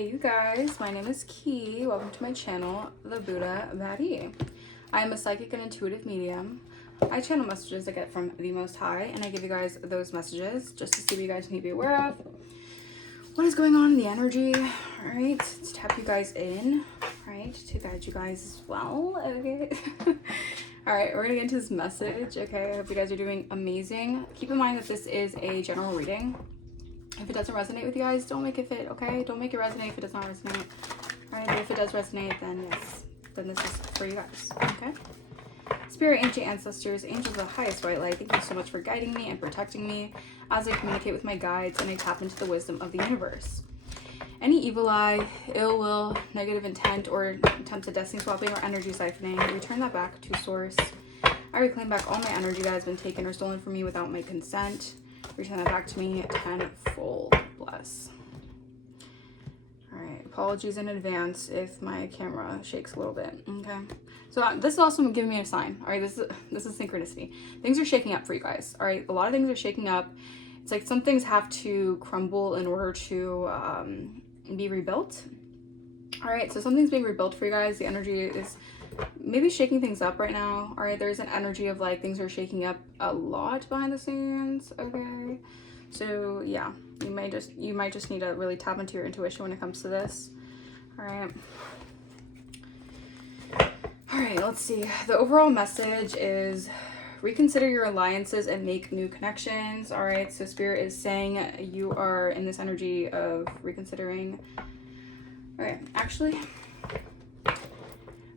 Hey you guys, my name is Key. Welcome to my channel, the Buddha-Baddiellc. I am a psychic and intuitive medium. I channel messages I get from the Most High, and I give you guys those messages just to see what you guys need to be aware of. What is going on in the energy? Alright, to tap you guys in, right, to guide you guys as well, okay? Alright, we're gonna get into this message, okay? I hope you guys are doing amazing. Keep in mind that this is a general reading. If it doesn't resonate with you guys, don't make it fit, okay? Don't make it resonate if it does not resonate. Alright, but if it does resonate, then yes, then this is for you guys, okay? Spirit, ancient ancestors, angels of the highest white light, thank you so much for guiding me and protecting me as I communicate with my guides and I tap into the wisdom of the universe. Any evil eye, ill will, negative intent, or attempt at destiny swapping or energy siphoning, return that back to source. I reclaim back all my energy that has been taken or stolen from me without my consent. Return that back to me tenfold. Bless. Alright, apologies in advance if my camera shakes a little bit, okay? So this is also giving me a sign, alright? This is synchronicity. Things are shaking up for you guys, alright? A lot of things are shaking up. It's like some things have to crumble in order to be rebuilt. Alright, so something's being rebuilt for you guys. The energy is maybe shaking things up right now. All right, there's an energy of like things are shaking up a lot behind the scenes. Okay, so yeah, you might just need to really tap into your intuition when it comes to this. All right, let's see. The overall message is reconsider your alliances and make new connections. All right, so Spirit is saying you are in this energy of reconsidering. All right, actually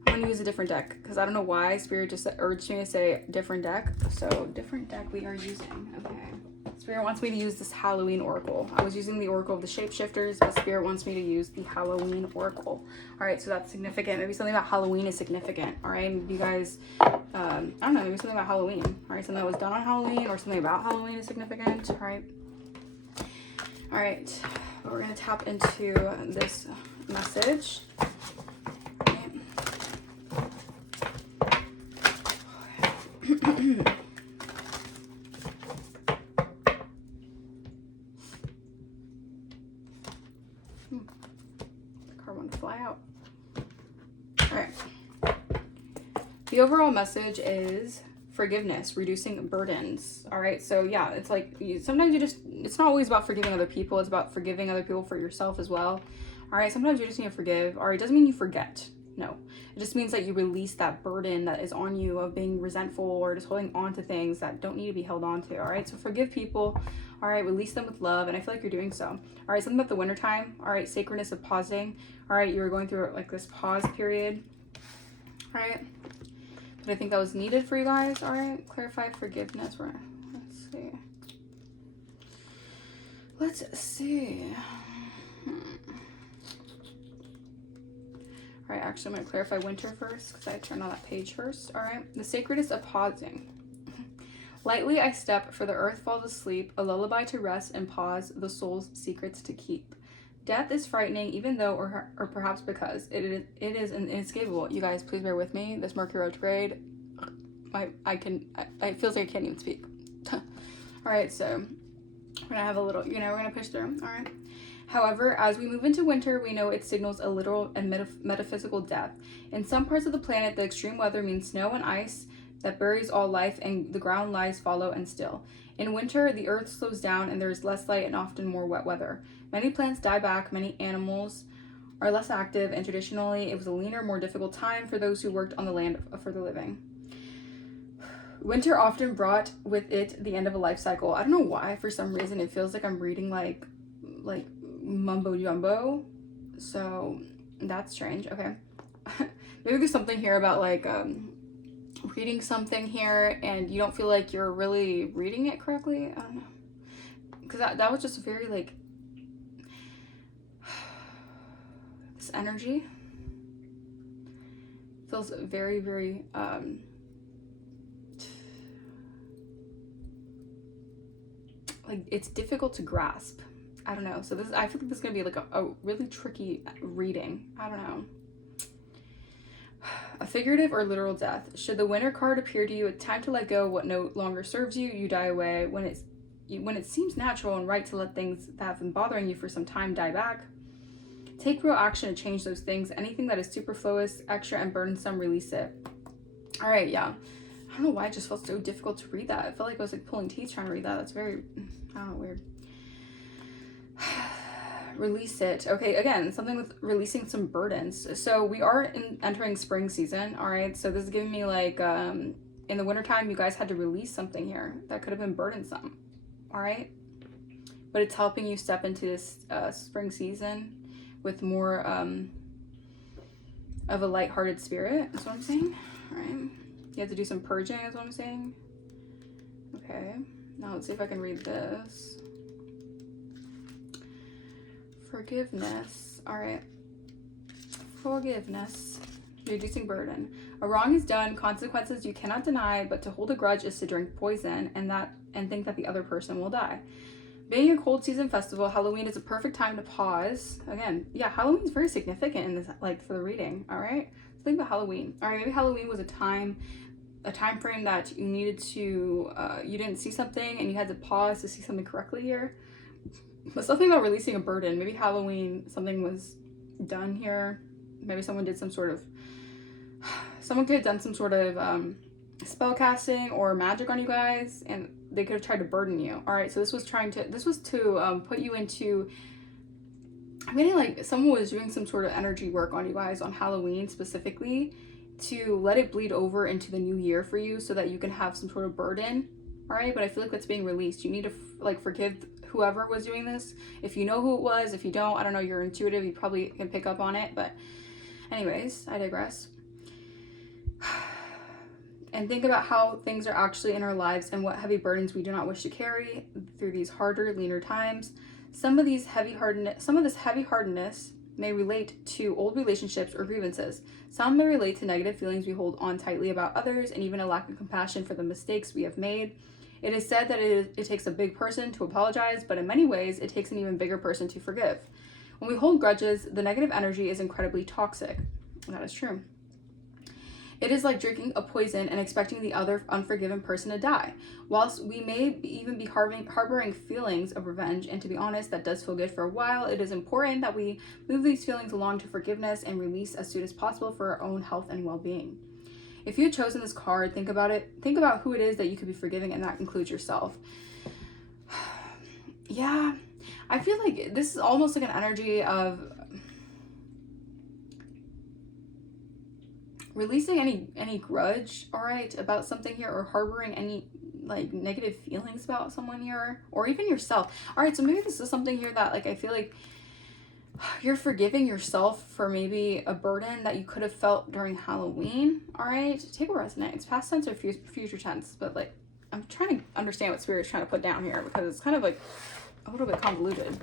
I'm gonna use a different deck because I don't know why Spirit just urged me to say different deck. So different deck we are using. Okay, Spirit wants me to use this Halloween Oracle. I was using the Oracle of the Shapeshifters, but Spirit wants me to use the Halloween Oracle. All right, so that's significant. Maybe something about Halloween is significant. All right, maybe you guys, I don't know, maybe something about Halloween. All right, something that was done on Halloween or something about Halloween is significant. All right. All right, we're gonna tap into this message. The card wanted to fly out. All right. The overall message is forgiveness, reducing burdens. All right. So yeah, it's like sometimes it's not always about forgiving other people. It's about forgiving other people for yourself as well. All right. Sometimes you just need to forgive. All right. It doesn't mean you forget. No, it just means that you release that burden that is on you of being resentful or just holding on to things that don't need to be held on to. All right, so forgive people. All right, release them with love, and I feel like you're doing so. All right, something about the wintertime. All right, sacredness of pausing. All right, you were going through like this pause period. All right, but I think that was needed for you guys. All right, clarify forgiveness. Let's see. All right, actually, I'm going to clarify winter first because I turned on that page first. All right, the sacredness of pausing. Lightly I step, for the earth falls asleep, a lullaby to rest and pause, the soul's secrets to keep. Death is frightening, even though, or perhaps because, it is inescapable. You guys, please bear with me. This Mercury retrograde, it feels like I can't even speak. All right, so we're going to have a little, we're going to push through. All right. However, as we move into winter, we know it signals a literal and metaphysical death. In some parts of the planet, the extreme weather means snow and ice that buries all life, and the ground lies fallow and still. In winter, the earth slows down and there is less light and often more wet weather. Many plants die back, many animals are less active, and traditionally it was a leaner, more difficult time for those who worked on the land for the living. Winter often brought with it the end of a life cycle. I don't know why, for some reason, it feels like I'm reading like mumbo jumbo, so that's strange. Okay. Maybe there's something here about like reading something here and you don't feel like you're really reading it correctly. I don't know, because that was just very like this energy feels very, very like it's difficult to grasp. I don't know. So I feel like this is going to be like a really tricky reading. I don't know. A figurative or literal death. Should the winter card appear to you, it's time to let go of what no longer serves you. You die away. When it seems natural and right to let things that have been bothering you for some time die back. Take real action to change those things. Anything that is superfluous, extra, and burdensome, release it. All right, yeah. I don't know why it just felt so difficult to read that. I felt like I was like pulling teeth trying to read that. That's very, I don't know, weird. Release it. Okay, again, something with releasing some burdens. So we are entering spring season. All right, so this is giving me like, in the wintertime, you guys had to release something here that could have been burdensome. All right, but it's helping you step into this spring season with more of a lighthearted spirit, is what I'm saying. All right, you have to do some purging, is what I'm saying. Okay, now let's see if I can read this. Forgiveness. All right, forgiveness. Reducing burden. A wrong is done, consequences you cannot deny, but to hold a grudge is to drink poison and think that the other person will die. Being a cold season festival, Halloween is a perfect time to pause. Again, yeah, Halloween is very significant in this, like, for the reading. All right, so think about Halloween. All right, maybe Halloween was a time frame that you needed to you didn't see something and you had to pause to see something correctly here. But something about releasing a burden. Maybe Halloween, something was done here. Maybe someone did someone could have done some sort of spell casting or magic on you guys, and they could have tried to burden you. All right, so this was to put you into, I'm getting like someone was doing some sort of energy work on you guys on Halloween specifically to let it bleed over into the new year for you so that you can have some sort of burden. All right, but I feel like that's being released. You need to like forgive whoever was doing this. If you know who it was, if you don't, I don't know, you're intuitive, you probably can pick up on it. But anyways, I digress. And think about how things are actually in our lives and what heavy burdens we do not wish to carry through these harder, leaner times. Some of this heavy heartedness may relate to old relationships or grievances. Some may relate to negative feelings we hold on tightly about others, and even a lack of compassion for the mistakes we have made. It is said that it takes a big person to apologize, but in many ways, it takes an even bigger person to forgive. When we hold grudges, the negative energy is incredibly toxic. That is true. It is like drinking a poison and expecting the other unforgiven person to die. Whilst we may even be harboring feelings of revenge, and to be honest, that does feel good for a while, it is important that we move these feelings along to forgiveness and release as soon as possible for our own health and well-being. If you had chosen this card, think about it. Think about who it is that you could be forgiving, and that includes yourself. Yeah, I feel like this is almost like an energy of releasing any grudge, all right, about something here, or harboring any like negative feelings about someone here, or even yourself. All right, so maybe this is something here that like I feel like you're forgiving yourself for maybe a burden that you could have felt during Halloween. All right, take a resonate. It's past tense or future tense, but like I'm trying to understand what Spirit's trying to put down here because it's kind of like a little bit convoluted.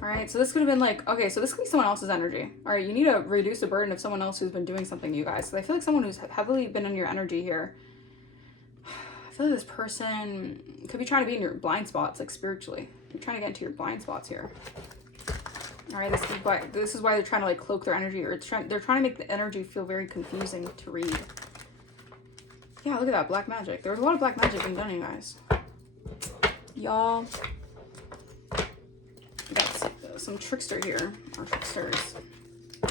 All right, so this could have been like, okay, so this could be someone else's energy. All right, you need to reduce the burden of someone else who's been doing something to you guys. So I feel like someone who's heavily been in your energy here. I feel like this person could be trying to be in your blind spots, like spiritually. You're trying to get into your blind spots here. All right, this is why they're trying to like cloak their energy, or they're trying to make the energy feel very confusing to read. Yeah, look at that, black magic. There was a lot of black magic being done, you guys. Y'all. We got some trickster here, or tricksters.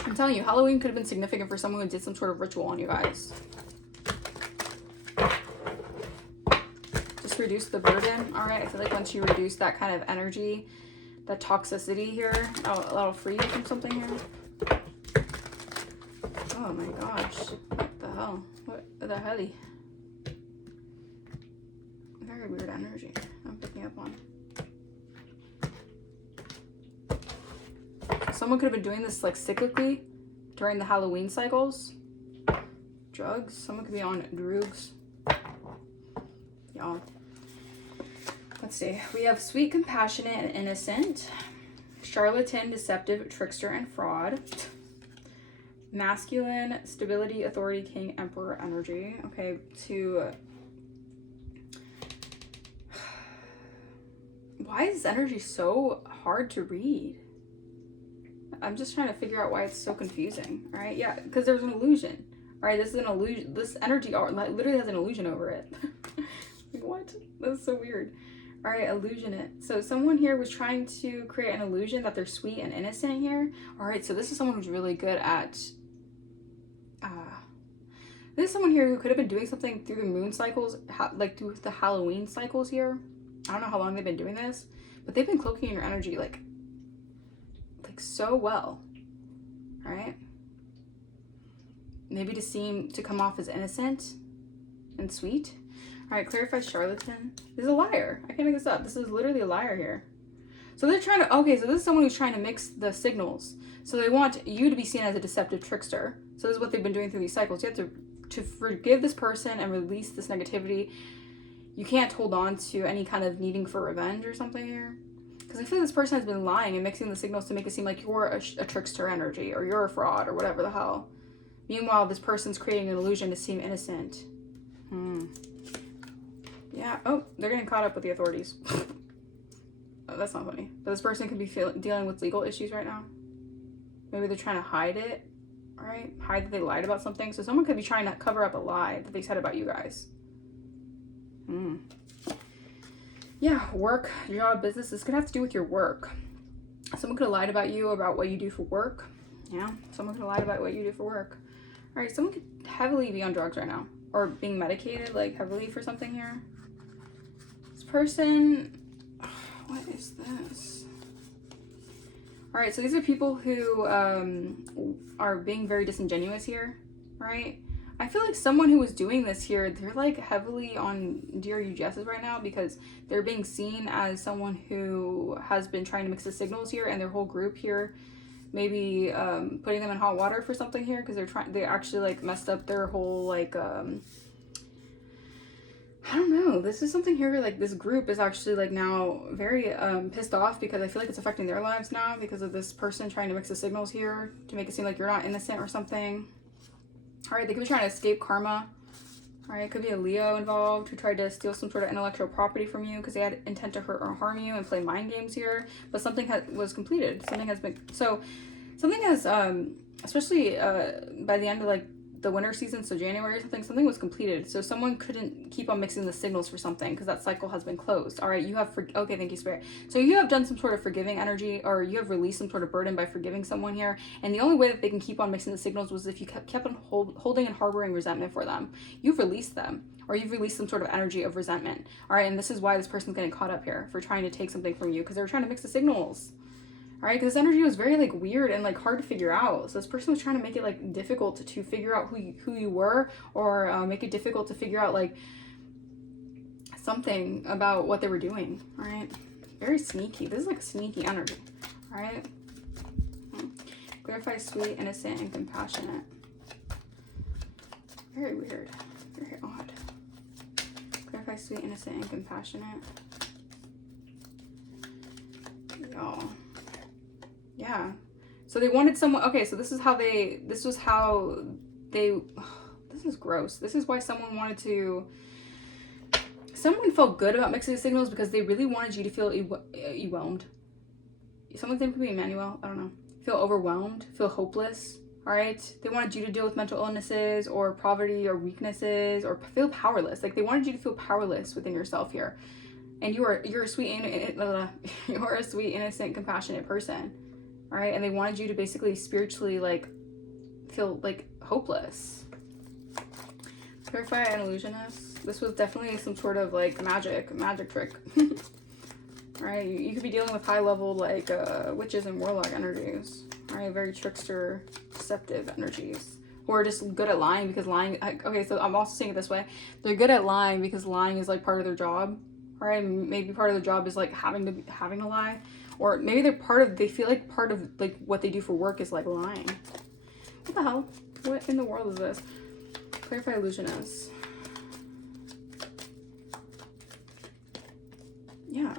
I'm telling you, Halloween could have been significant for someone who did some sort of ritual on you guys. Just reduce the burden. All right, I feel like once you reduce that kind of energy, that toxicity here, that'll free you from something here. Oh my gosh, what the hell? What the hell? Very weird energy I'm picking up on. Someone could have been doing this like cyclically during the Halloween cycles. Drugs. Someone could be on drugs. Y'all. Let's see. We have sweet, compassionate, and innocent. Charlatan, deceptive, trickster, and fraud. Masculine, stability, authority, king, emperor, energy. Okay, why is this energy so hard to read? I'm just trying to figure out why it's so confusing. All right, yeah, because there's an illusion. All right, this is an illusion. This energy literally has an illusion over it. Like, what? That's so weird. All right, illusionist. So someone here was trying to create an illusion that they're sweet and innocent here. All right, so this is someone who's really good at... this is someone here who could have been doing something through the moon cycles, like through the Halloween cycles here. I don't know how long they've been doing this, but they've been cloaking your energy like so well. All right. Maybe to come off as innocent and sweet. All right, clarify charlatan. This is a liar. I can't make this up. This is literally a liar here. So they're trying to, okay, so this is someone who's trying to mix the signals. So they want you to be seen as a deceptive trickster. So this is what they've been doing through these cycles. You have to forgive this person and release this negativity. You can't hold on to any kind of needing for revenge or something here. Because I feel this person has been lying and mixing the signals to make it seem like you're a trickster energy or you're a fraud or whatever the hell. Meanwhile, this person's creating an illusion to seem innocent. Yeah. Oh, they're getting caught up with the authorities. Oh, that's not funny. But this person could be dealing with legal issues right now. Maybe they're trying to hide it. All right? Hide that they lied about something. So someone could be trying to cover up a lie that they said about you guys. Yeah, work, job, business. This could have to do with your work. Someone could have lied about you, about what you do for work. Yeah, someone could have lied about what you do for work. All right, someone could heavily be on drugs right now. Or being medicated, like, heavily for something here. This person... what is this? All right, so these are people who are being very disingenuous here, right? I feel like someone who was doing this here, they're like heavily on DRUGSs right now because they're being seen as someone who has been trying to mix the signals here, and their whole group here maybe putting them in hot water for something here because they actually like messed up their whole like I don't know. This is something here like this group is actually like now very pissed off because I feel like it's affecting their lives now because of this person trying to mix the signals here to make it seem like you're not innocent or something. All right, they could be trying to escape karma. All right, it could be a Leo involved who tried to steal some sort of intellectual property from you because they had intent to hurt or harm you and play mind games here. But something was completed. Something has especially by the end of like the winter season, so January or something was completed. So someone couldn't keep on mixing the signals for something because that cycle has been closed. All right, you have okay, thank you, Spirit. So you have done some sort of forgiving energy, or you have released some sort of burden by forgiving someone here. And the only way that they can keep on mixing the signals was if you kept on holding and harboring resentment for them. You've released them, or you've released some sort of energy of resentment. All right, and this is why this person's getting caught up here for trying to take something from you because they were trying to mix the signals. All right, because this energy was very like weird and like hard to figure out. So this person was trying to make it like difficult to figure out who you were, or make it difficult to figure out like something about what they were doing. All right, very sneaky. This is like a sneaky energy. All right, clarify sweet, innocent, and compassionate. Very weird, very odd. Clarify sweet, innocent, and compassionate. Y'all. Yeah, so they wanted someone. Okay, so this is how they. This is gross. This is why someone wanted to. Someone felt good about mixing the signals because they really wanted you to feel overwhelmed. Someone's name could be Emmanuel. I don't know. Feel overwhelmed. Feel hopeless. All right. They wanted you to deal with mental illnesses or poverty or weaknesses or feel powerless. Like they wanted you to feel powerless within yourself here, and you're a sweet, you're a sweet, innocent, compassionate person. All right, and they wanted you to basically spiritually like feel like hopeless. Clarify an illusionist. This was definitely some sort of like magic trick. All right, you could be dealing with high level like witches and warlock energies. All right, very trickster, deceptive energies, who are just good at lying because lying. Okay, so I'm also saying it this way: they're good at lying because lying is like part of their job. All right, maybe part of their job is like having to lie. Or maybe they feel like part of like what they do for work is like lying. What the hell? What in the world is this? Clarify illusionist. Yeah.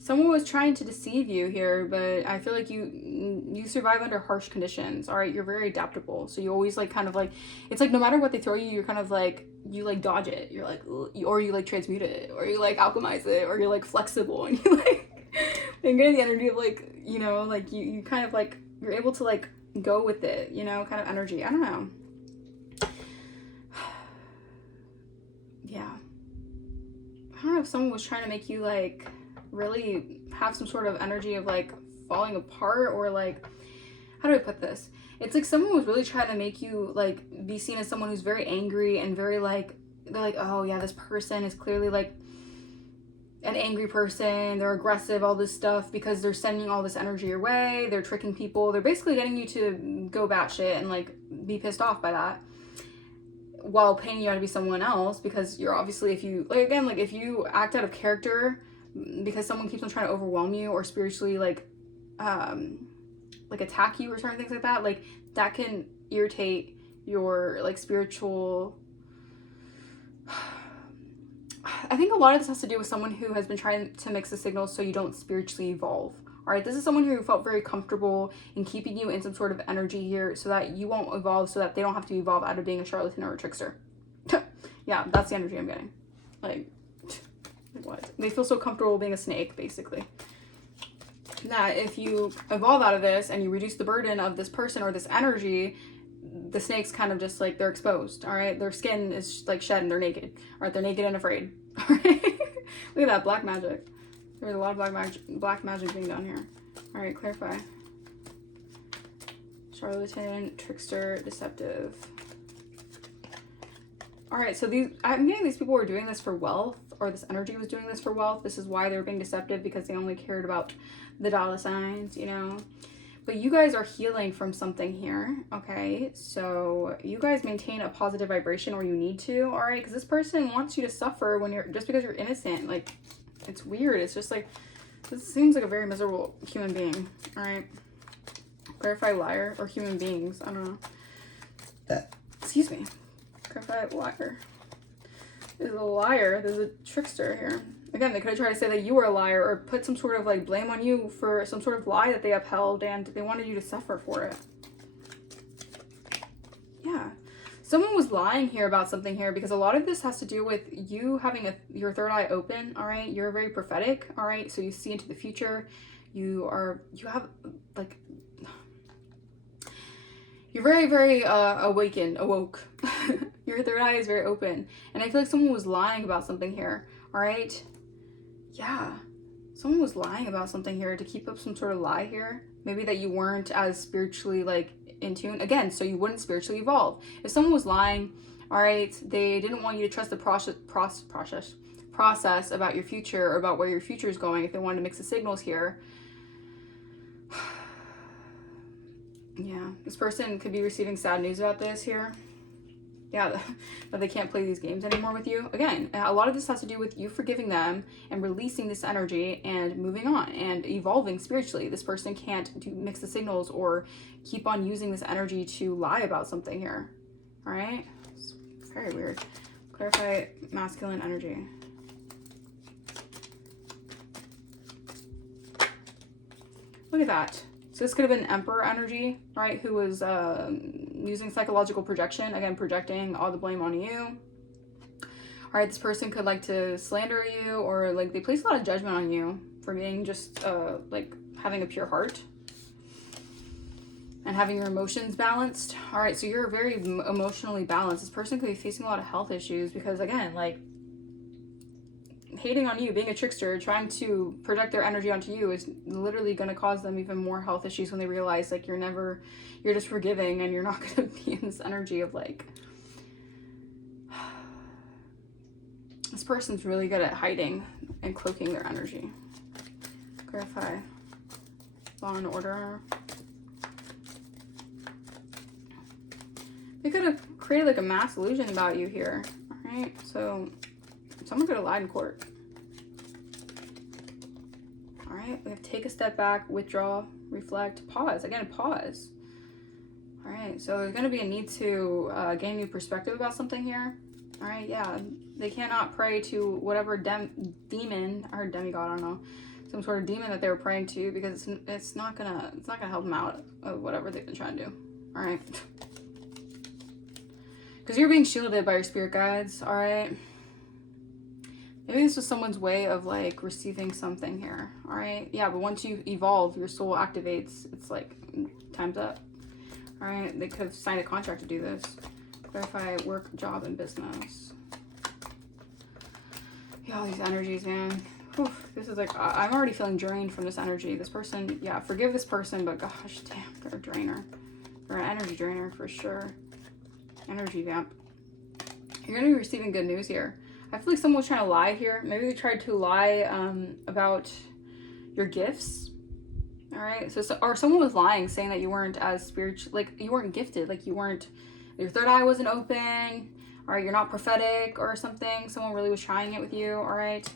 Someone was trying to deceive you here, but I feel like you survive under harsh conditions. All right, you're very adaptable. So you always like kind of like, it's like no matter what they throw you, you're kind of like, you like dodge it. You're like, or you like transmute it, or you like alchemize it, or you're like flexible and you like, and getting the energy of like, you know, like you kind of like, you're able to like go with it, you know, kind of energy. I don't know. Yeah. I don't know if someone was trying to make you like really have some sort of energy of like falling apart, or like, how do I put this? It's like someone was really trying to make you like be seen as someone who's very angry and very like, they're like, oh yeah, this person is clearly like an angry person, they're aggressive, all this stuff, because they're sending all this energy your way, they're tricking people, they're basically getting you to go batshit and like be pissed off by that, while painting you out to be someone else, because you're obviously, if you like, again, like if you act out of character because someone keeps on trying to overwhelm you or spiritually like attack you or certain things like that, like that can irritate your like spiritual. I think a lot of this has to do with someone who has been trying to mix the signals so you don't spiritually evolve. All right, this is someone who felt very comfortable in keeping you in some sort of energy here so that you won't evolve, so that they don't have to evolve out of being a charlatan or a trickster. Yeah, that's the energy I'm getting. Like what? They feel so comfortable being a snake, basically, that if you evolve out of this and you reduce the burden of this person or this energy, the snake's kind of just like, they're exposed. All right, their skin is like shed and they're naked. All right, they're naked and afraid. All right, look at that black magic. There's a lot of black magic being done here. All right, clarify. Charlatan, trickster, deceptive. All right, so I'm getting these people were doing this for wealth, or this energy was doing this for wealth. This is why they were being deceptive, because they only cared about the dollar signs, you know. But you guys are healing from something here, okay? So you guys maintain a positive vibration, or you need to, all right? Because this person wants you to suffer when just because you're innocent. Like, it's weird. It's just like, this seems like a very miserable human being, all right? Clarify liar or human beings. I don't know. Excuse me. Clarify liar. There's a liar. There's a trickster here. Again, they could have tried to say that you were a liar or put some sort of like blame on you for some sort of lie that they upheld, and they wanted you to suffer for it. Yeah. Someone was lying here about something here, because a lot of this has to do with you having your third eye open, all right? You're very prophetic, all right? So you see into the future. You have like, you're very, very awoke. Your third eye is very open. And I feel like someone was lying about something here, all right? Yeah, someone was lying about something here to keep up some sort of lie here. Maybe that you weren't as spiritually like in tune, again, so you wouldn't spiritually evolve. If someone was lying, all right, they didn't want you to trust the process about your future, or about where your future is going. If they wanted to mix the signals here, yeah, this person could be receiving sad news about this here. Yeah, that they can't play these games anymore with you. Again, a lot of this has to do with you forgiving them and releasing this energy and moving on and evolving spiritually. This person can't mix the signals or keep on using this energy to lie about something here. All right? It's very weird. Clarify masculine energy. Look at that. So this could have been Emperor energy, right? Who was using psychological projection, again, projecting all the blame on you. All right, this person could like to slander you, or like they place a lot of judgment on you for being just like having a pure heart and having your emotions balanced. All right, so you're very emotionally balanced. This person could be facing a lot of health issues because, again, like, hating on you, being a trickster, trying to project their energy onto you is literally going to cause them even more health issues when they realize like you're just forgiving and you're not going to be in this energy of like, this person's really good at hiding and cloaking their energy. Clarify. Law and order. They could have created like a mass illusion about you here. All right, so someone could have lied in court. All right, we have to take a step back, withdraw, reflect, pause. Again, pause. All right, so there's going to be a need to gain new perspective about something here. All right, yeah, they cannot pray to whatever demon or demigod, I don't know, some sort of demon that they were praying to, because it's not gonna help them out of whatever they've been trying to do. All right, because you're being shielded by your spirit guides. All right. Maybe this was someone's way of like receiving something here. All right. Yeah, but once you evolve, your soul activates. It's like time's up. All right. They could have signed a contract to do this. Clarify work, job, and business. Yeah. all these energies, man. Whew, this is like, I'm already feeling drained from this energy. This person, yeah, forgive this person, but gosh, damn, they're a drainer. They're an energy drainer for sure. Energy vamp. You're going to be receiving good news here. I feel like someone was trying to lie here. Maybe they tried to lie about your gifts. All right. So, or someone was lying, saying that you weren't as spiritual, like you weren't gifted, like you weren't, your third eye wasn't open, or you're not prophetic or something. Someone really was trying it with you. All right.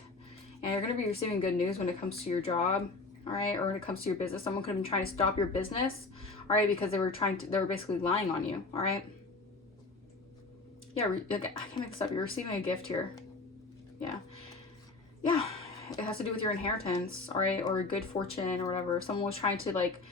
And you're going to be receiving good news when it comes to your job. All right. Or when it comes to your business. Someone could have been trying to stop your business. All right. Because they were basically lying on you. All right. Yeah. I can't make this up. You're receiving a gift here. Yeah. Yeah. It has to do with your inheritance, all right, or good fortune or whatever. Someone was trying to like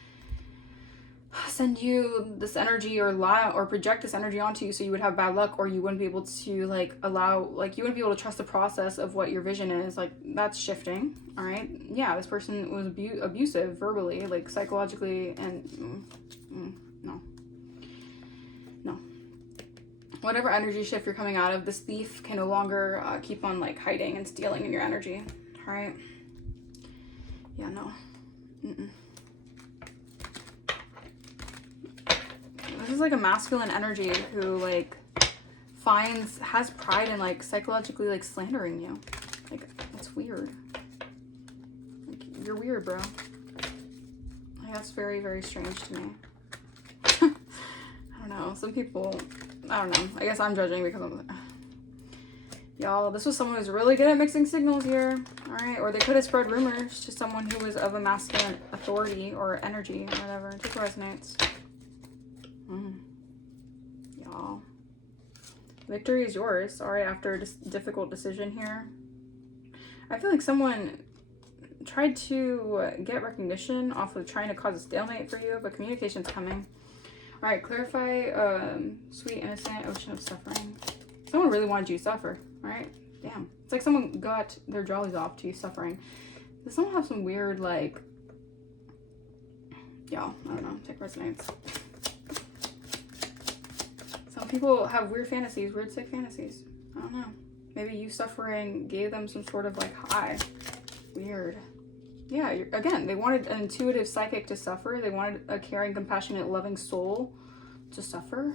send you this energy or lie or project this energy onto you so you would have bad luck, or you wouldn't be able to like allow, like you wouldn't be able to trust the process of what your vision is. Like that's shifting, all right. Yeah, this person was abusive verbally, like psychologically, and no. Whatever energy shift you're coming out of, this thief can no longer keep on like hiding and stealing in your energy. All right. Yeah, no. This is like a masculine energy who like has pride in like psychologically like slandering you. Like that's weird. Like you're weird, bro. Like that's very, very strange to me. I don't know. Some people, I don't know. I guess I'm judging because I'm y'all, this was someone who's really good at mixing signals here. All right. Or they could have spread rumors to someone who was of a masculine authority or energy or whatever. Take what resonates. Y'all. Victory is yours. All right. After a difficult decision here. I feel like someone tried to get recognition off of trying to cause a stalemate for you, but communication's coming. All right. Clarify sweet, innocent ocean of suffering. Someone really wanted you to suffer. All right. Damn. It's like someone got their jollies off to you suffering. Does someone have some weird, like, y'all, I don't know, take resonates. Some people have weird fantasies, weird sick fantasies. I don't know. Maybe you suffering gave them some sort of like high. Weird. Yeah, again, they wanted an intuitive psychic to suffer. They wanted a caring, compassionate, loving soul to suffer.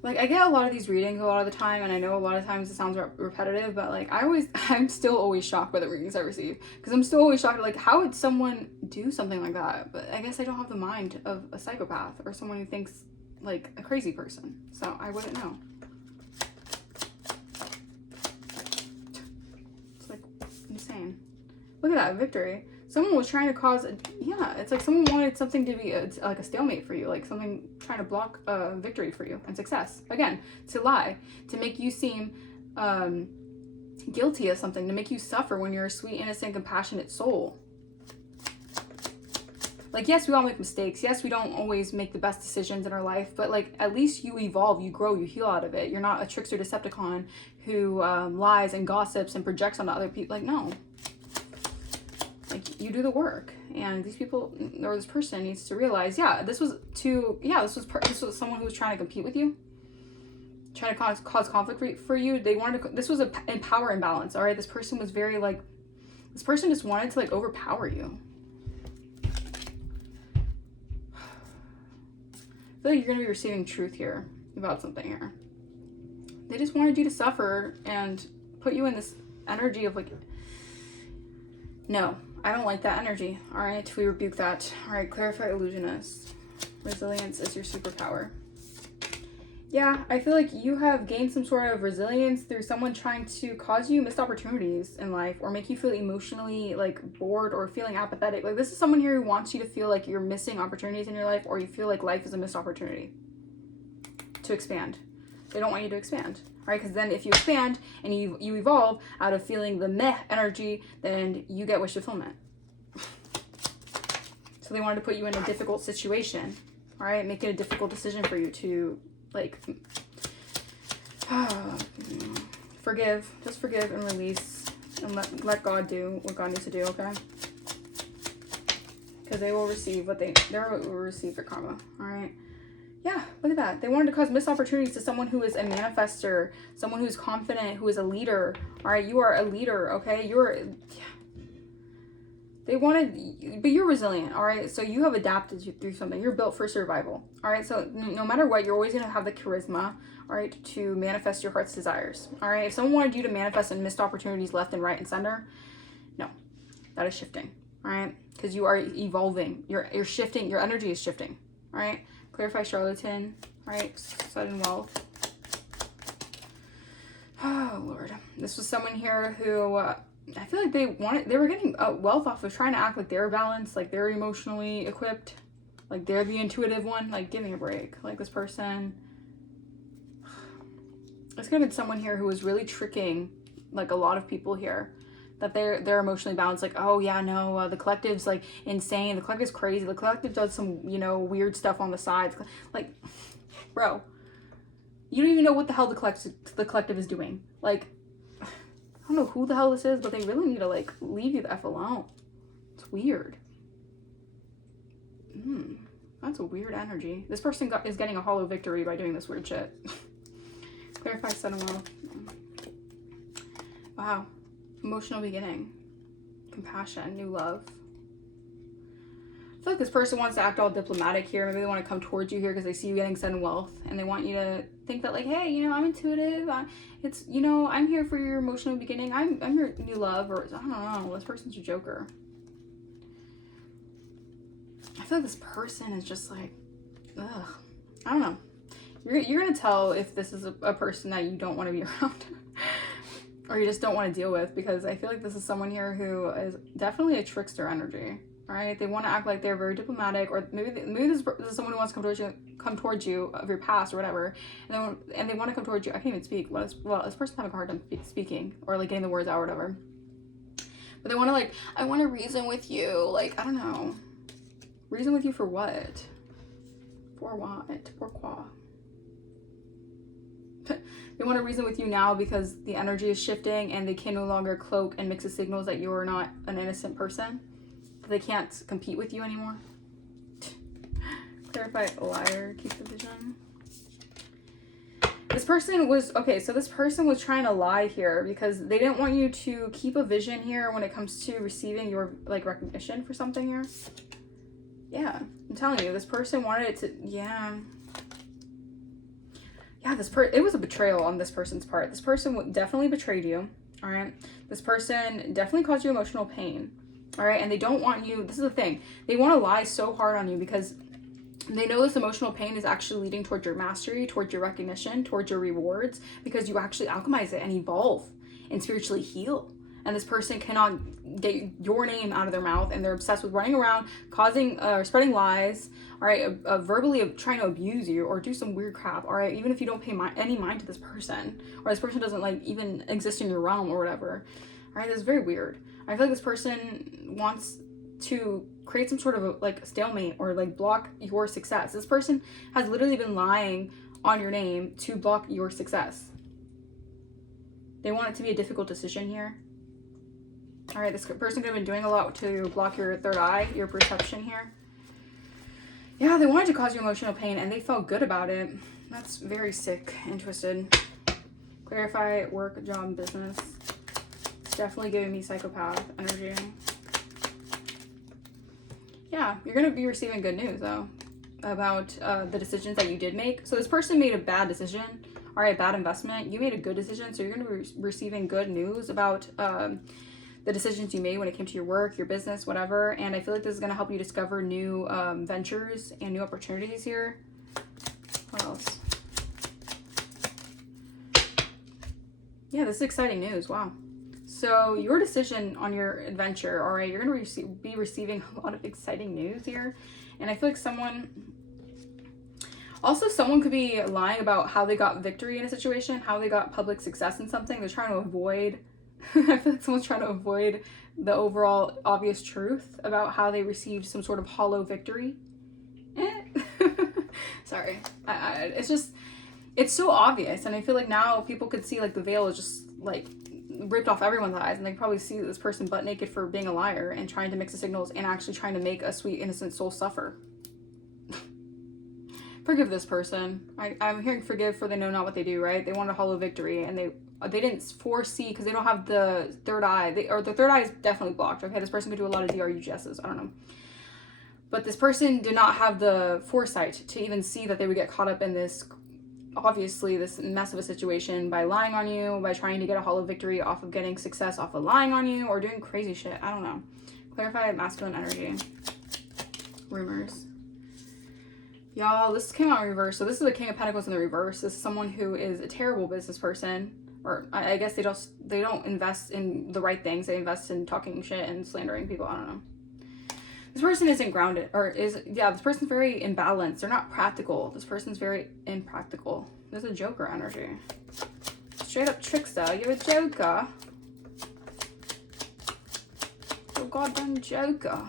Like, I get a lot of these readings a lot of the time, and I know a lot of times it sounds repetitive, but like I'm still always shocked by the readings I receive, because I'm still always shocked, like, how would someone do something like that? But I guess I don't have the mind of a psychopath or someone who thinks like a crazy person, so I wouldn't know. It's like insane. Look at that victory. Someone was trying to cause yeah, it's like someone wanted something to be like a stalemate for you, like something trying to block victory for you and success. Again, to lie, to make you seem guilty of something, to make you suffer when you're a sweet, innocent, compassionate soul. Like, yes, we all make mistakes. Yes, we don't always make the best decisions in our life, but like at least you evolve, you grow, you heal out of it. You're not a trickster Decepticon who lies and gossips and projects onto other people. Like, no. Like, you do the work, and these people or this person needs to realize, yeah, this was someone who was trying to compete with you, trying to cause conflict for you. They wanted to, this was a power imbalance. All right, this person was very like, this person just wanted to like overpower you. I feel like you're gonna be receiving truth here about something here. They just wanted you to suffer and put you in this energy of like, no, I don't like that energy. All right, we rebuke that. All right, clarify illusionist. Resilience is your superpower. Yeah, I feel like you have gained some sort of resilience through someone trying to cause you missed opportunities in life, or make you feel emotionally like bored or feeling apathetic. Like, this is someone here who wants you to feel like you're missing opportunities in your life, or you feel like life is a missed opportunity to expand. They don't want you to expand. Right? Because then if you expand and you evolve out of feeling the meh energy, then you get wish fulfillment. So they wanted to put you in a difficult situation. All right? Make it a difficult decision for you to, like, forgive. Just forgive and release. And let God do what God needs to do, okay? Because they will receive what they will receive their karma. All right? Yeah, look at that. They wanted to cause missed opportunities to someone who is a manifester, someone who's confident, who is a leader. All right, you are a leader, okay? They wanted, but you're resilient, all right? So you have adapted through something. You're built for survival, all right? So no matter what, you're always going to have the charisma, all right, to manifest your heart's desires, all right? If someone wanted you to manifest and missed opportunities left and right and center, no, that is shifting, all right? Because you are evolving. You're shifting. Your energy is shifting, all right? Clarify charlatan, right? Sudden wealth. Oh, Lord. This was someone here who, I feel like they were getting wealth off of trying to act like they're balanced, like they're emotionally equipped, like they're the intuitive one. Like, give me a break. Like, this person, it's gonna be someone here who was really tricking, like, a lot of people here. That they're emotionally balanced, like, oh yeah, no, the collective's like insane, the collective's crazy, the collective does some, you know, weird stuff on the sides. Like, bro, you don't even know what the hell the collective is doing. Like, I don't know who the hell this is, but they really need to, like, leave you the F alone. It's weird. That's a weird energy. This person is getting a hollow victory by doing this weird shit. Clarify sudden wealth. Wow. Emotional beginning, compassion, new love. I feel like this person wants to act all diplomatic here. Maybe they want to come towards you here because they see you getting sudden wealth, and they want you to think that, like, hey, you know, I'm intuitive. It's, you know, I'm here for your emotional beginning. I'm your new love, or I don't know. This person's a joker. I feel like this person is just like, ugh. I don't know. You're gonna tell if this is a person that you don't want to be around. Or you just don't want to deal with, because I feel like this is someone here who is definitely a trickster energy. All right, they want to act like they're very diplomatic, or maybe this is someone who wants to come towards you of your past or whatever, and they want to come towards you. I can't even speak. Well, this person's having a hard time speaking or like getting the words out or whatever. But they want to, like, I want to reason with you. Like, I don't know, reason with you for what? For what? Pourquoi? They want to reason with you now because the energy is shifting and they can no longer cloak and mix the signals that you are not an innocent person. That they can't compete with you anymore. Clarify liar, keep the vision. This person was, okay, so this person was trying to lie here because they didn't want you to keep a vision here when it comes to receiving your, like, recognition for something here. Yeah, I'm telling you, this person wanted it to, yeah, it was a betrayal on this person's part. This person definitely betrayed you, all right? This person definitely caused you emotional pain, all right? And they don't want you, this is the thing, they want to lie so hard on you because they know this emotional pain is actually leading towards your mastery, towards your recognition, towards your rewards, because you actually alchemize it and evolve and spiritually heal. And this person cannot get your name out of their mouth, and they're obsessed with running around, causing, spreading lies, all right, verbally trying to abuse you or do some weird crap, all right, even if you don't pay any mind to this person, or this person doesn't, like, even exist in your realm or whatever, all right, that's very weird. I feel like this person wants to create some sort of a, like, stalemate or, like, block your success. This person has literally been lying on your name to block your success. They want it to be a difficult decision here. All right, this person could have been doing a lot to block your third eye, your perception here. Yeah, they wanted to cause you emotional pain, and they felt good about it. That's very sick and twisted. Clarify work, job, business. It's definitely giving me psychopath energy. Yeah, you're going to be receiving good news, though, about the decisions that you did make. So this person made a bad decision, all right, bad investment. You made a good decision, so you're going to be receiving good news about the decisions you made when it came to your work, your business, whatever. And I feel like this is going to help you discover new ventures and new opportunities here. What else? Yeah, this is exciting news. Wow. So your decision on your adventure, all right, you're going to be receiving a lot of exciting news here. And I feel like someone could be lying about how they got victory in a situation, how they got public success in something. They're trying to avoid, I feel like someone's trying to avoid the overall obvious truth about how they received some sort of hollow victory. Sorry. It's just, it's so obvious. And I feel like now people could see, like, the veil is just, like, ripped off everyone's eyes, and they probably see this person butt naked for being a liar and trying to mix the signals and actually trying to make a sweet innocent soul suffer. forgive this person. I'm hearing forgive for they know not what they do, right? They want a hollow victory, and they didn't foresee, because they don't have the third eye. The third eye is definitely blocked. Okay, this person could do a lot of DRUGSs. I don't know. But this person did not have the foresight to even see that they would get caught up in this, obviously, this mess of a situation by lying on you, by trying to get a hollow victory off of getting success off of lying on you, or doing crazy shit. I don't know. Clarify masculine energy. Rumors. Y'all, this came out in reverse. So this is the King of Pentacles in the reverse. This is someone who is a terrible business person. Or I guess they don't invest in the right things. They invest in talking shit and slandering people. I don't know. This person isn't grounded, or this person's very imbalanced. They're not practical. This person's very impractical. There's a Joker energy. Straight up trickster. You're a Joker. You're a goddamn Joker.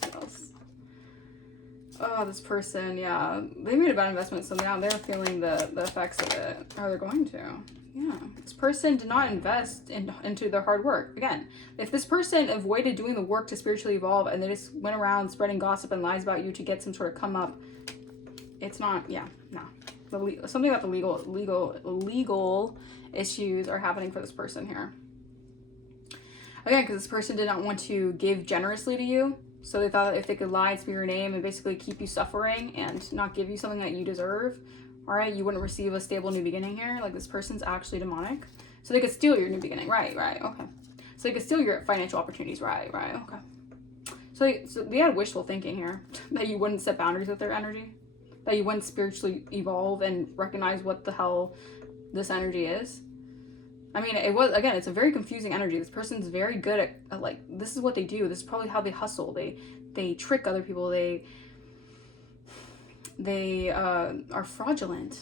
What else? Oh, this person, yeah. They made a bad investment, so now they're feeling the effects of it. Or they're going to. Yeah, this person did not invest into their hard work. Again, if this person avoided doing the work to spiritually evolve and they just went around spreading gossip and lies about you to get some sort of come up, it's not, yeah, no. Something about the legal issues are happening for this person here. Again, because this person did not want to give generously to you, so they thought that if they could lie to your name and basically keep you suffering and not give you something that you deserve, all right, you wouldn't receive a stable new beginning here. Like, this person's actually demonic. So they could steal your new beginning. Right, okay. So they could steal your financial opportunities. Right, okay. So they had wishful thinking here. That you wouldn't set boundaries with their energy. That you wouldn't spiritually evolve and recognize what the hell this energy is. I mean, it's a very confusing energy. This person's very good at like, this is what they do. This is probably how they hustle. They trick other people. They are fraudulent.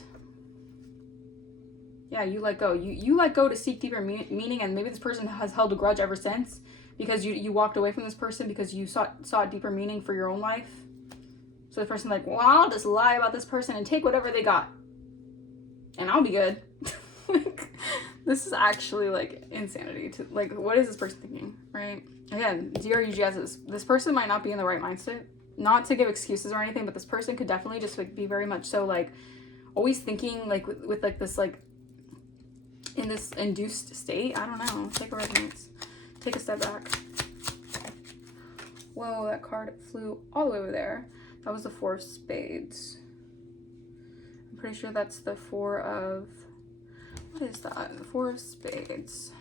Yeah, you let go. You let go to seek deeper meaning, and maybe this person has held a grudge ever since because you walked away from this person because you sought deeper meaning for your own life. So the person's like, well, I'll just lie about this person and take whatever they got, and I'll be good. Like, this is actually like insanity. Like, what is this person thinking, right? Again, DRUGSs. This person might not be in the right mindset. Not to give excuses or anything, but this person could definitely just like be very much so like always thinking like with like this like in this induced state. I don't know. Take a resonance. Take a step back. Whoa, that card flew all the way over there. That was the Four of Spades. I'm pretty sure that's the Four of... What is that? The Four of Spades.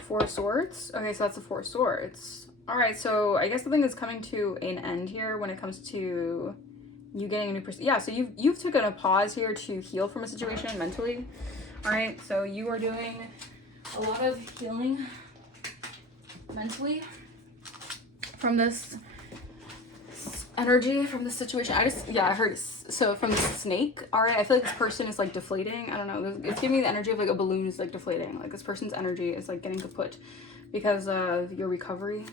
Four of Swords. Okay, so that's the Four of Swords. All right, so I guess the thing is coming to an end here when it comes to you getting a new person. Yeah, so you've taken a pause here to heal from a situation mentally. All right, so you are doing a lot of healing mentally from this energy, from this situation. I heard, so from the snake. All right, I feel like this person is like deflating. I don't know, it's giving me the energy of like a balloon is like deflating. Like, this person's energy is like getting kaput because of your recovery.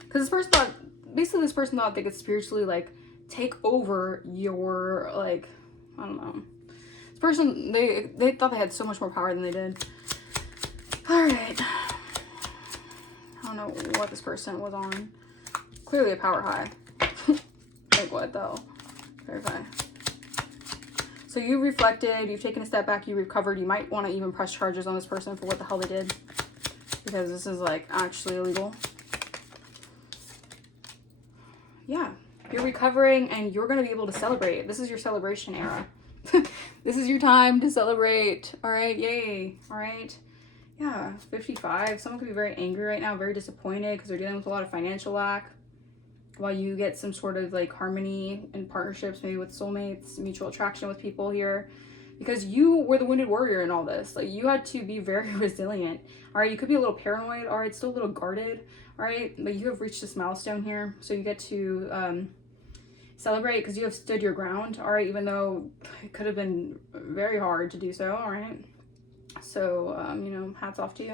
Because this person thought they could spiritually like take over your, like, I don't know. This person, they thought they had so much more power than they did. All right. I don't know what this person was on. Clearly a power high. Like, what though? Verify. So you reflected, you've taken a step back, you recovered. You might want to even press charges on this person for what the hell they did, because this is like actually illegal. Yeah, you're recovering and you're going to be able to celebrate. This is your celebration era. This is your time to celebrate. All right, yay. All right. Yeah, 55. Someone could be very angry right now, very disappointed because they're dealing with a lot of financial lack. While you get some sort of like harmony and partnerships, maybe with soulmates, mutual attraction with people here, because you were the wounded warrior in all this. Like, you had to be very resilient. All right, you could be a little paranoid. All right, still a little guarded. All right, but you have reached this milestone here, so you get to celebrate because you have stood your ground. All right, even though it could have been very hard to do so. All right, so you know, hats off to you.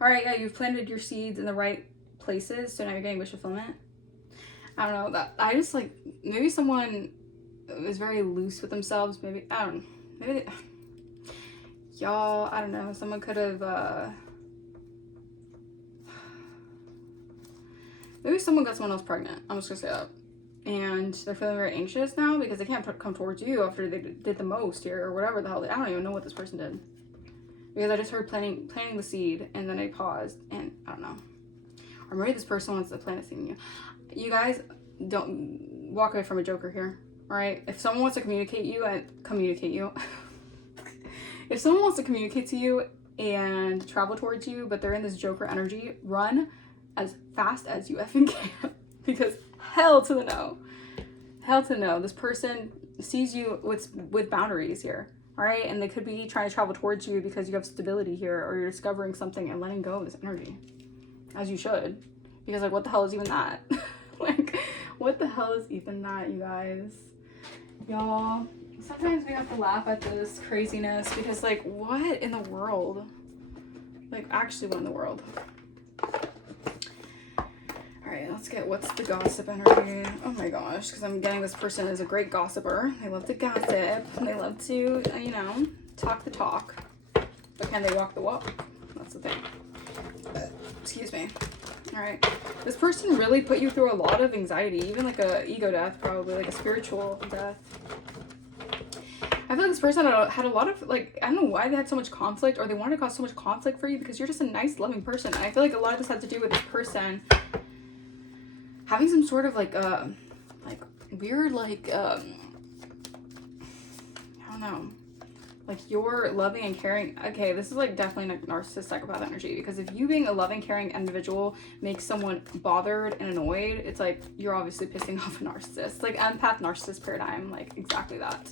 All right, yeah, you've planted your seeds in the right places, so now you're getting wish fulfillment. I don't know, that I just like, maybe someone is very loose with themselves, maybe, I don't know, maybe y'all, I don't know, someone could have maybe someone got someone else pregnant. I'm just gonna say that. And they're feeling very anxious now because they can't come towards you after they did the most here or whatever the hell. I don't even know what this person did. Because I just heard planting the seed and then I paused and I don't know. Or maybe this person wants to plant a seed in you. You guys, don't walk away from a joker here. Alright? If someone wants to communicate you. If someone wants to communicate to you and travel towards you, but they're in this joker energy, run as fast as you effing can. Because hell to the no. Hell to the no. This person sees you with boundaries here. Alright? And they could be trying to travel towards you because you have stability here, or you're discovering something and letting go of this energy. As you should. Because, like, what the hell is even that? Like, what the hell is even that, you guys? Y'all, sometimes we have to laugh at this craziness because, like, what in the world? Like, actually, what in the world? Alright, let's get what's the gossip energy. Oh my gosh, because I'm getting this person is a great gossiper. They love to gossip. They love to, you know, talk the talk. But can they walk the walk? That's the thing. Excuse me. Alright. This person really put you through a lot of anxiety, even like a ego death, probably, like a spiritual death. I feel like this person had a lot of, like, I don't know why they had so much conflict, or they wanted to cause so much conflict for you because you're just a nice, loving person. And I feel like a lot of this had to do with this person having some sort of, like weird, like, I don't know. Like, you're loving and caring. Okay, this is like definitely like narcissist psychopath energy, because if you being a loving, caring individual makes someone bothered and annoyed, it's like you're obviously pissing off a narcissist. Like, empath narcissist paradigm, like exactly that.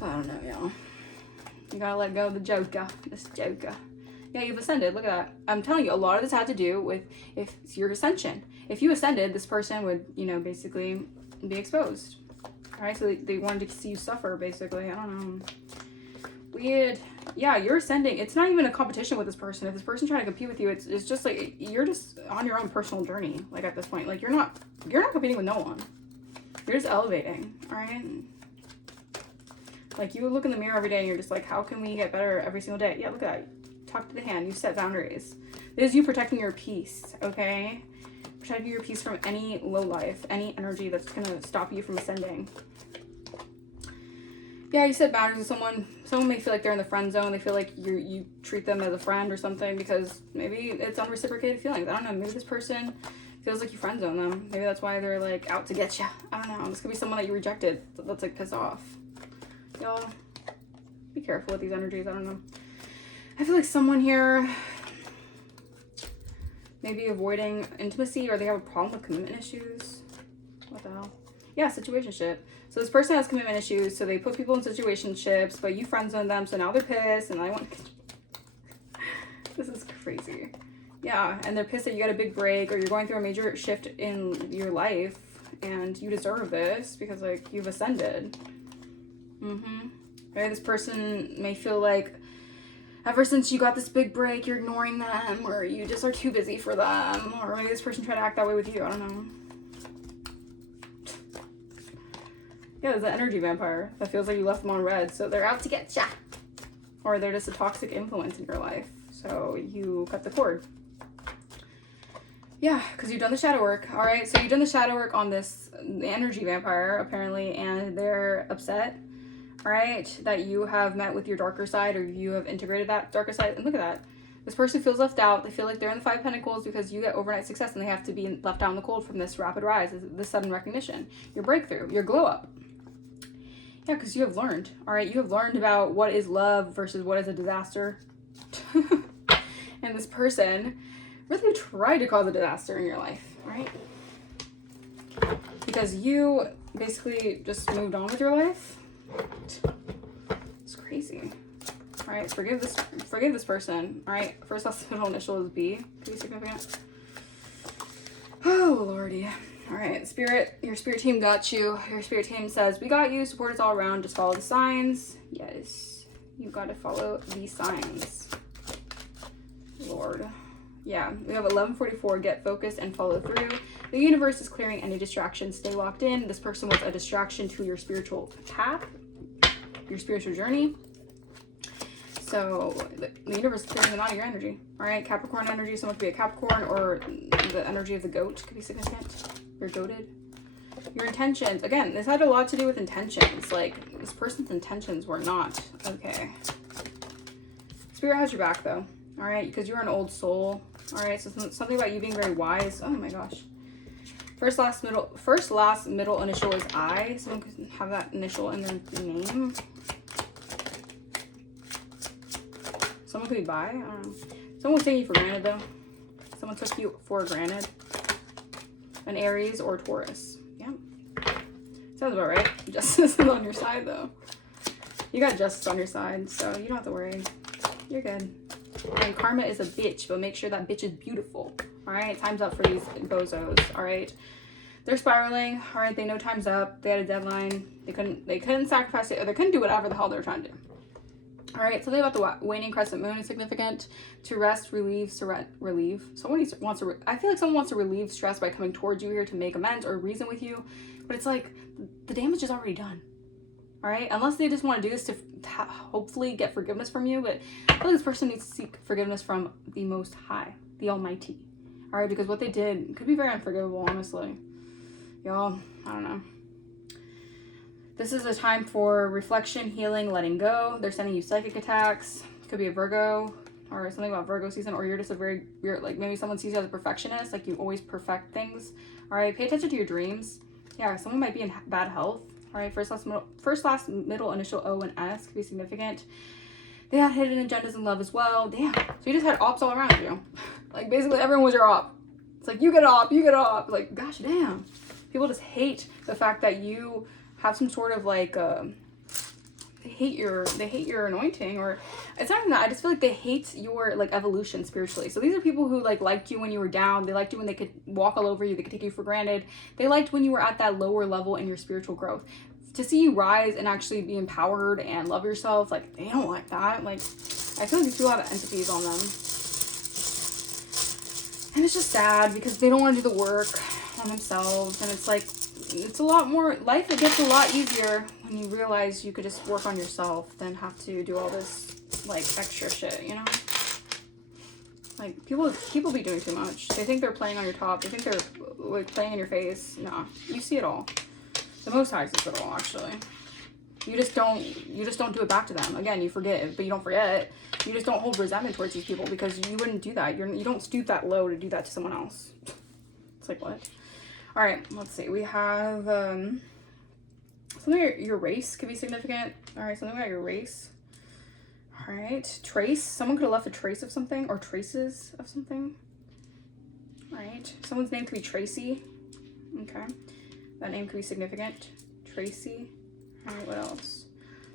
But I don't know, y'all. You gotta let go of the joker. This joker. Yeah, you've ascended. Look at that. I'm telling you, a lot of this had to do with if it's your ascension. If you ascended, this person would, you know, basically be exposed. Alright, so they wanted to see you suffer, basically. I don't know. Weird. Yeah, you're ascending. It's not even a competition with this person. If this person's trying to compete with you, it's just like you're just on your own personal journey. Like, at this point, like you're not competing with no one. You're just elevating. Alright. Like, you look in the mirror every day and you're just like, how can we get better every single day? Yeah, look at that. Talk to the hand. You set boundaries. This is you protecting your peace. Okay. Protecting your peace from any low life, any energy that's gonna stop you from ascending. Yeah, you set boundaries with someone. Someone may feel like they're in the friend zone. They feel like you treat them as a friend or something because maybe it's unreciprocated feelings. I don't know. Maybe this person feels like you friend zone them. Maybe that's why they're like out to get you. I don't know. This could be someone that you rejected that's like pissed off. Y'all, be careful with these energies. I don't know. I feel like someone here maybe avoiding intimacy, or they have a problem with commitment issues. What the hell? Yeah, situationship. So this person has commitment issues, so they put people in situationships, but you friend zone them, so now they're pissed, and I want this is crazy. Yeah, and they're pissed that you got a big break, or you're going through a major shift in your life, and you deserve this because, like, you've ascended. Maybe this person may feel like ever since you got this big break, you're ignoring them, or you just are too busy for them, or maybe this person tried to act that way with you. I don't know. Yeah, there's an energy vampire that feels like you left them on red, so they're out to get ya. Or they're just a toxic influence in your life, so you cut the cord. Yeah, because you've done the shadow work. All right, so you've done the shadow work on this energy vampire, apparently, and they're upset. All right, that you have met with your darker side, or you have integrated that darker side. And look at that. This person feels left out. They feel like they're in the 5 of Pentacles because you get overnight success and they have to be left out in the cold from this rapid rise, this sudden recognition, your breakthrough, your glow up. Yeah, because you have learned. All right, you have learned about what is love versus what is a disaster. And this person really tried to cause a disaster in your life, right? Because you basically just moved on with your life. It's crazy. All right, forgive this person. All right, first hospital initial is B. Could be significant. Oh lordy. All right, spirit, your spirit team got you. Your spirit team says we got you. Support is all around. Just follow the signs. Yes, you got to follow these signs. Lord. Yeah, we have 1144. Get focused and follow through. The universe is clearing any distractions. Stay locked in. This person was a distraction to your spiritual path. your spiritual journey. So the universe is clearing a lot of your energy. All right, Capricorn energy. Someone could be a Capricorn, or the energy of the goat could be significant. You're goated. Your intentions. Again, this had a lot to do with intentions. Like, this person's intentions were not okay. Spirit has your back, though. All right, because you're an old soul. All right, so something about you being very wise. Oh my gosh. First, last, middle initial is I. Someone could have that initial in their name. Someone could be bi. I don't know. Someone was taking you for granted, though. Someone took you for granted. An Aries or Taurus. Yeah. Sounds about right. Justice is on your side, though. You got justice on your side, so you don't have to worry. You're good. And karma is a bitch, but make sure that bitch is beautiful. All right, time's up for these bozos. All right, they're spiraling. All right, they know time's up. They had a deadline. They couldn't sacrifice it, or they couldn't do whatever the hell they're trying to do. All right, something about the waning crescent moon is significant. To rest, relieve. Someone wants to. I feel like someone wants to relieve stress by coming towards you here to make amends or reason with you, but it's like the damage is already done. All right, unless they just want to do this to hopefully get forgiveness from you, but I feel like this person needs to seek forgiveness from the Most High, the Almighty. All right, because what they did could be very unforgivable, honestly. Y'all, I don't know. This is a time for reflection, healing, letting go. They're sending you psychic attacks. Could be a Virgo, or something about Virgo season, or you're just you're like, maybe someone sees you as a perfectionist, like you always perfect things. All right, pay attention to your dreams. Yeah, someone might be in bad health. All right, first, last, middle, initial O and S could be significant. They had hidden agendas in love as well. Damn. So you just had ops all around you. Like, basically everyone was your op. It's like, you get op, you get op. Like, gosh damn. People just hate the fact that you have some sort of like, they hate your anointing, or it's not even that. I just feel like they hate your like evolution spiritually. So these are people who like liked you when you were down. They liked you when they could walk all over you. They could take you for granted. They liked when you were at that lower level in your spiritual growth. To see you rise and actually be empowered and love yourself, like, they don't like that. Like, I feel like these people have entities on them. And it's just sad because they don't want to do the work on themselves. And it's like, it's a lot more, life, it gets a lot easier when you realize you could just work on yourself than have to do all this, like, extra shit, you know? Like, people be doing too much. They think they're playing on your top. They think they're, like, playing in your face. Nah, you see it all. The Most High sees it all, actually. You just don't do it back to them. Again, you forgive, but you don't forget. You just don't hold resentment towards these people because you wouldn't do that. You don't stoop that low to do that to someone else. It's like, what? All right, let's see. We have something about your race could be significant. All right, something about your race. All right, trace. Someone could have left a trace of something or traces of something. All right, someone's name could be Tracy. Okay, that name could be significant. Tracy. All right, what else?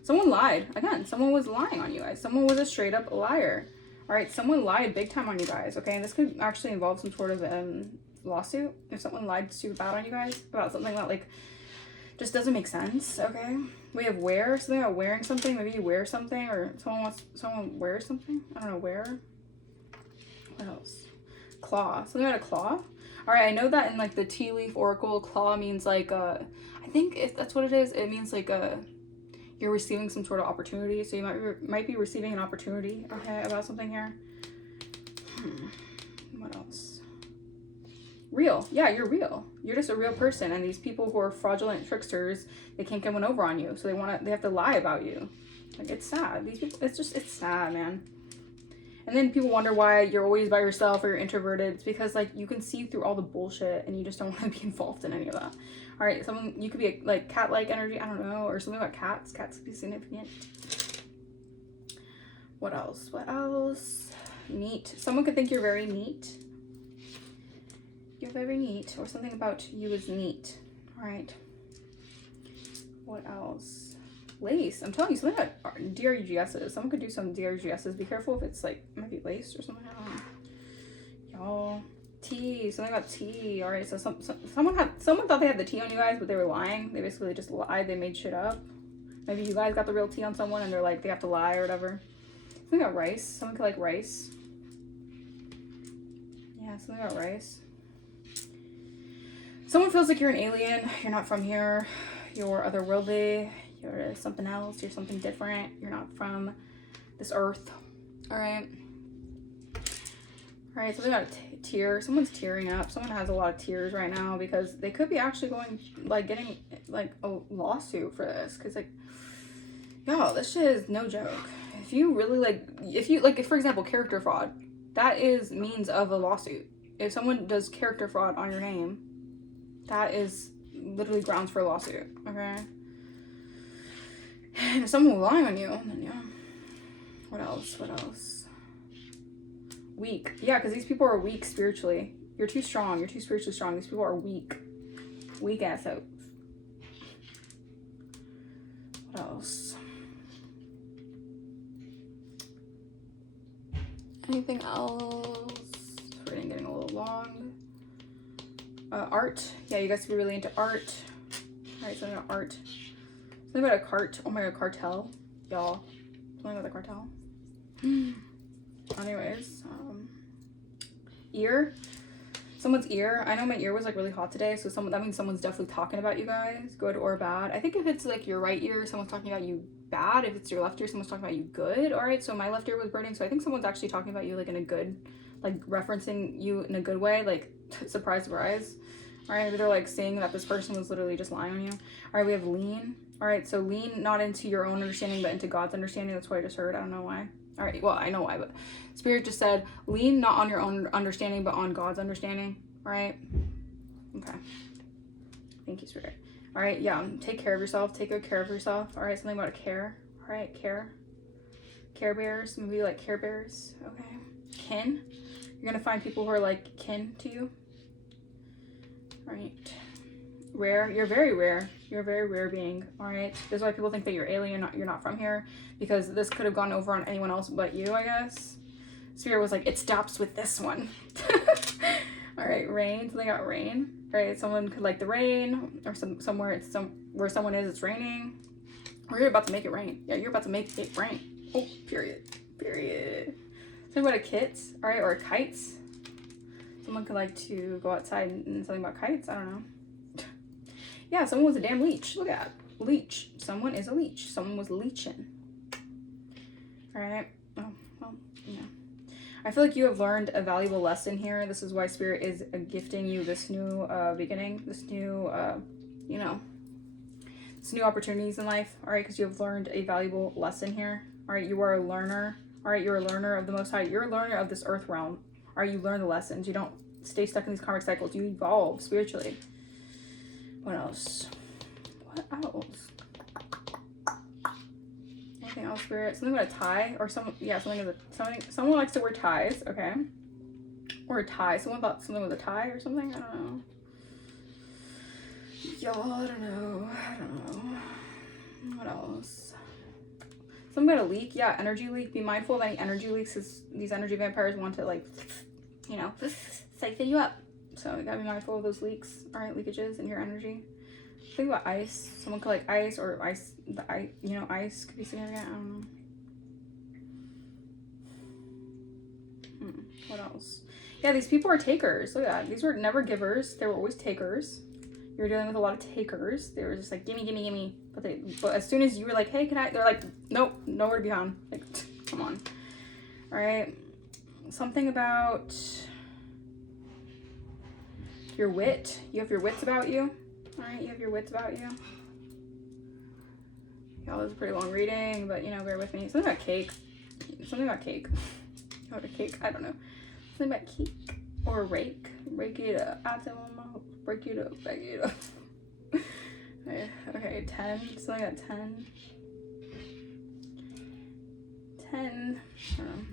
Someone lied. Again, someone was lying on you guys. Someone was a straight up liar. All right, someone lied big time on you guys. Okay, and this could actually involve some sort of lawsuit. If someone lied super bad on you guys about something that like just doesn't make sense. Okay, we have wear. Something about wearing something. Maybe you wear something, or someone wears something. I don't know, wear. What else? Claw. Something about a claw. All right, I know that in like the tea leaf oracle, claw means like I think if that's what it is, it means like you're receiving some sort of opportunity. So you might be receiving an opportunity, okay, about something here. What else? Real. Yeah, you're real. You're just a real person, and these people who are fraudulent tricksters, they can't get one over on you, so they have to lie about you. Like, it's sad. These people, it's sad, man. And then people wonder why you're always by yourself or you're introverted. It's because like you can see through all the bullshit and you just don't want to be involved in any of that. All right, you could be a, like cat-like energy, I don't know, or something about cats. Cats could be significant. What else? What else? Neat. Someone could think you're very neat. You're very neat, or something about you is neat. All right. What else? Lace. I'm telling you, something about DRGSs. Someone could do some DRGSs. Be careful if it's like, might be lace or something. I don't know. Y'all. Tea. Something about tea. All right. So someone thought they had the tea on you guys, but they were lying. They basically just lied. They made shit up. Maybe you guys got the real tea on someone and they're like, they have to lie or whatever. Something about rice. Someone could like rice. Yeah, something about rice. Someone feels like you're an alien. You're not from here. You're otherworldly. Here it is, something else. You're something different. You're not from this earth. All right. All right, something about a tear. Someone's tearing up. Someone has a lot of tears right now because they could be actually going, like, getting, like, a lawsuit for this. Because, like, y'all, this shit is no joke. If you really, like, if, for example, character fraud, that is means of a lawsuit. If someone does character fraud on your name, that is literally grounds for a lawsuit, okay? And if someone was lying on you, then yeah. What else? Weak. Yeah, because these people are weak spiritually. You're too strong. You're too spiritually strong. These people are weak. Weak ass out. What else? Anything else? We're getting a little long. Art. Yeah, you guys be really into art. Alright, something about art. Something about a cart. Oh my god, cartel. Y'all. Something about the cartel. Anyways, ear. Someone's ear. I know my ear was like really hot today, so that means someone's definitely talking about you guys, good or bad. I think if it's like your right ear, someone's talking about you bad. If it's your left ear, someone's talking about you good. All right, so my left ear was burning, so I think someone's actually talking about you like in a good, like referencing you in a good way, like surprise, surprise. All right, maybe they're like saying that this person was literally just lying on you. All right, we have lean. All right, so lean not into your own understanding, but into God's understanding. That's what I just heard. I don't know why. All right, well, I know why, but Spirit just said, lean not on your own understanding, but on God's understanding. All right? Okay. Thank you, Spirit. All right, yeah, take care of yourself. Take good care of yourself. All right, something about a care. All right, care. Care bears. Maybe like care bears. Okay. Kin. You're going to find people who are like kin to you. All right. Rare. You're very rare. You're a very rare being. All right. This is why people think that you're alien. You're not from here, because this could have gone over on anyone else but you, I guess. Spirit was like, it stops with this one. All right. Rain. Something about rain. All right. Someone could like the rain, or somewhere it's where someone is, it's raining. Or you're about to make it rain. Yeah, you're about to make it rain. Oh, period. Something about a kit. All right. Or kites. Someone could like to go outside and something about kites. I don't know. Yeah, someone was a damn leech. Look at that. Leech. Someone is a leech. Someone was leeching. All right. Oh, well, yeah. I feel like you have learned a valuable lesson here. This is why Spirit is gifting you this new beginning, this new, this new opportunities in life. All right, because you have learned a valuable lesson here. All right, you are a learner. All right, you're a learner of the Most High. You're a learner of this earth realm. All right, you learn the lessons. You don't stay stuck in these karmic cycles. You evolve spiritually. What else? Anything else, Spirit? Something about a tie or something someone likes to wear ties, okay? Or a tie. Someone thought something with a tie or something? I don't know. Y'all, I don't know. What else? Something about a leak. Yeah, energy leak. Be mindful of any energy leaks, because these energy vampires want to, like, siphon you up. So you gotta be mindful of those leaks, all right, leakages in your energy. Think about ice. Someone could like ice, or ice. Ice could be significant. I don't know. What else? Yeah, these people are takers. Look at that. These were never givers. They were always takers. You were dealing with a lot of takers. They were just like, gimme. But as soon as you were like, hey, can I? They're like, nope, nowhere to be found. Like, come on. All right. Something about your wit. You have your wits about you. All right, you have your wits about you. Y'all, this is a pretty long reading, but bear with me. Something about cake. What a cake? I don't know. Something about cake or rake. Rake it up. Break it up. Bag it up. Okay, 10. Something about 10. 10. I don't know.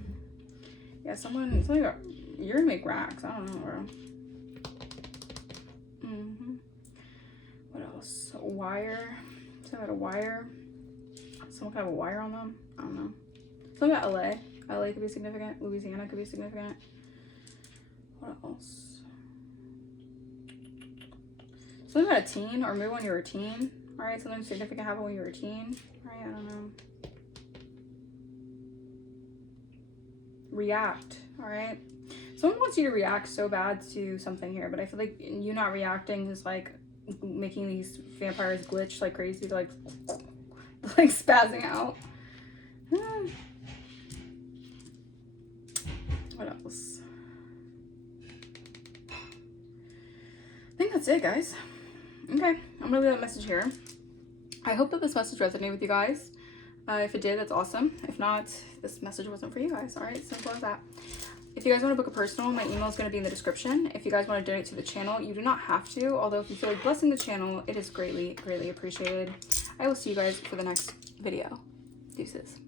Yeah, something about, you're gonna make racks. I don't know, bro. What else? A wire. Something about a wire. Someone could have a wire on them. I don't know. Something about LA. LA could be significant. Louisiana could be significant. What else? Something about a teen, or maybe when you were a teen. Alright, something significant happened when you were a teen. Alright, I don't know. React. Alright. Someone wants you to react so bad to something here, but I feel like you not reacting is like making these vampires glitch like crazy. Like, like spazzing out. What else? I think that's it, guys. Okay, I'm gonna leave that message here. I hope that this message resonated with you guys. If it did, that's awesome. If not, this message wasn't for you guys. All right, simple as that. If you guys want to book a personal, my email is going to be in the description. If you guys want to donate to the channel, you do not have to. Although if you feel like blessing the channel, it is greatly, greatly appreciated. I will see you guys for the next video. Deuces.